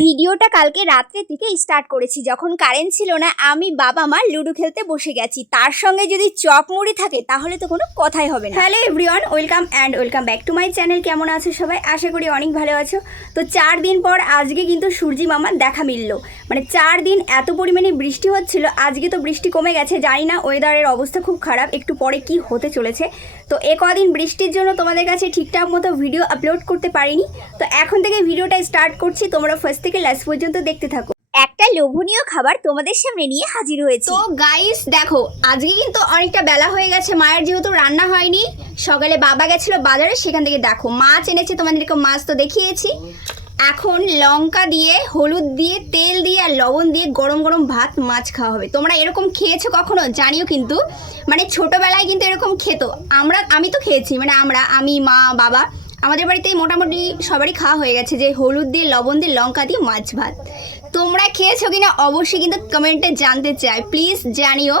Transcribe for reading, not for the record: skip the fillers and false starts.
ভিডিওটা কালকে রাত্রে থেকে স্টার্ট করেছি, যখন কারেন্ট ছিল না। আমি বাবা মা লুডো খেলতে বসে গেছি, তার সঙ্গে যদি চপ মুড়ি থাকে তাহলে তো কোনো কথাই হবে না। Hello everyone, welcome back to my channel. কেমন আছো সবাই? আশা করি অনেক ভালো আছো। তো 4 দিন পর আজকে কিন্তু সূর্যি মামার দেখা মিললো। মানে 4 দিন এত পরিমাণে বৃষ্টি হচ্ছিল, আজকে তো বৃষ্টি কমে গেছে। জানি না, ওয়েদারের অবস্থা খুব খারাপ, একটু পরে কি হতে চলেছে। তো কদিন বৃষ্টির জন্য তোমাদের কাছে ঠিকঠাক মতো ভিডিও আপলোড করতে পারিনি। তো এখন থেকে ভিডিওটা স্টার্ট করছি, তোমরা ফার্স্ট থেকে লাস্ট পর্যন্ত দেখতে থাকো। একটা লোভনীয় খাবার তোমাদের সামনে নিয়ে হাজির হয়েছে। তো গাইস দেখো, আজকে কিন্তু অনেকটা বেলা হয়ে গেছে, মায়ের যেহেতু রান্না হয়নি। সকালে বাবা গেছিল বাজারে, সেখান থেকে দেখো মাছ এনেছে, তোমাদেরকে মাছ তো দেখিয়েছি। এখন লঙ্কা দিয়ে, হলুদ দিয়ে, তেল দিয়ে আর লবণ দিয়ে গরম গরম ভাত মাছ খাওয়া হবে। তোমরা এরকম খেয়েছো কখনো জানিও কিন্তু। মানে ছোটোবেলায় কিন্তু এরকম খেত, আমি তো খেয়েছি। মানে আমি মা বাবা আমাদের বাড়িতে মোটামুটি সবারই খাওয়া হয়ে গেছে, যে হলুদ দিয়ে, লবণ দিয়ে, লঙ্কা দিয়ে মাছ ভাত। তোমরা খেয়েছো কিনা অবশ্যই কিন্তু কমেন্টে জানতে চাই, প্লিজ জানিও।